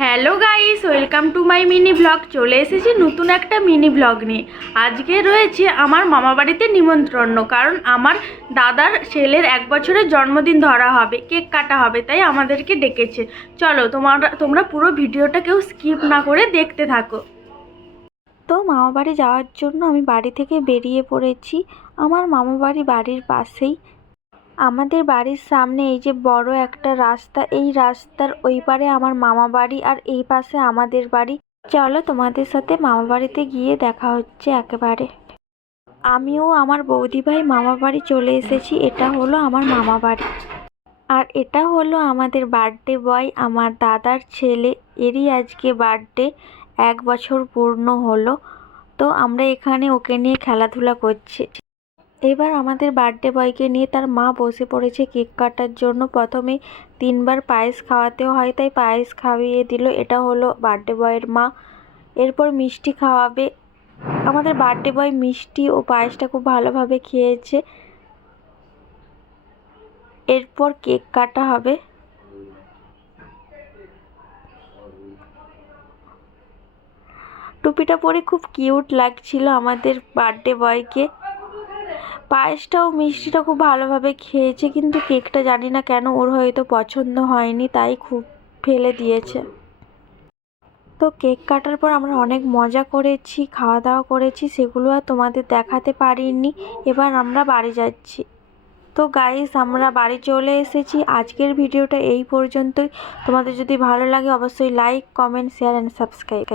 Hello guys, welcome to my mini blog. চলে এসেছি নতুন একটা মিনি ব্লগ নিয়ে। আজকে রয়েছে আমার মামাবাড়িতে নিমন্ত্রণ, কারণ আমার দাদার ছেলের 1 বছরের জন্মদিন ধরা হবে, কেক কাটা হবে, তাই আমাদেরকে ডেকেছে। চলো তোমরা পুরো ভিডিওটা কেউ স্কিপ না করে দেখতে থাকো। তো মামাবাড়ি যাওয়ার জন্য আমি বাড়ি থেকে বেরিয়ে পড়েছি। আমার মামাবাড়ি বাড়ির পাশেই। আমাদের বাড়ির সামনে এই যে বড় একটা রাস্তা, এই রাস্তার ওই পারে আমার মামা বাড়ি আর এই পাশে আমাদের বাড়ি। চলো তোমাদের সাথে মামা বাড়িতে গিয়ে দেখা হচ্ছে একেবারে। আমিও আমার বৌদি ভাই মামা বাড়ি চলে এসেছি। এটা হলো আমার মামা বাড়ি, আর এটা হলো আমাদের বার্থডে বয়, আমার দাদার ছেলে। এরই আজকে বার্থডে, 1 বছর পূর্ণ হলো। তো আমরা এখানে ওকে নিয়ে খেলাধুলা করছি। এবার আমাদের বার্থডে বয়কে নিয়ে তার মা বসে পড়েছে কেক কাটার জন্য। প্রথমে 3বার পায়েস খাওয়াতেও হয়, তাই পায়েস খাইয়ে দিল। এটা হলো বার্থডে বয়ের মা। এরপর মিষ্টি খাওয়াবে। আমাদের বার্থডে বয় মিষ্টি ও পায়েসটা খুব ভালোভাবে খেয়েছে। এরপর কেক কাটা হবে। টুপিটা পরে খুব কিউট লাগছিল আমাদের বার্থডে বয়কে। পায়েসটাও মিষ্টিটা খুব ভালোভাবে খেয়েছে, কিন্তু কেকটা জানি না কেন ওর হয়তো পছন্দ হয়নি, তাই খুব ফেলে দিয়েছে। তো কেক কাটার পর আমরা অনেক মজা করেছি, খাওয়া দাওয়া করেছি, সেগুলো আর তোমাদের দেখাতে পারিনি। এবার আমরা বাড়ি যাচ্ছি। তো গাইস, আমরা বাড়ি চলে এসেছি। আজকের ভিডিওটা এই পর্যন্তই। তোমাদের যদি ভালো লাগে অবশ্যই like, comment, share and subscribe.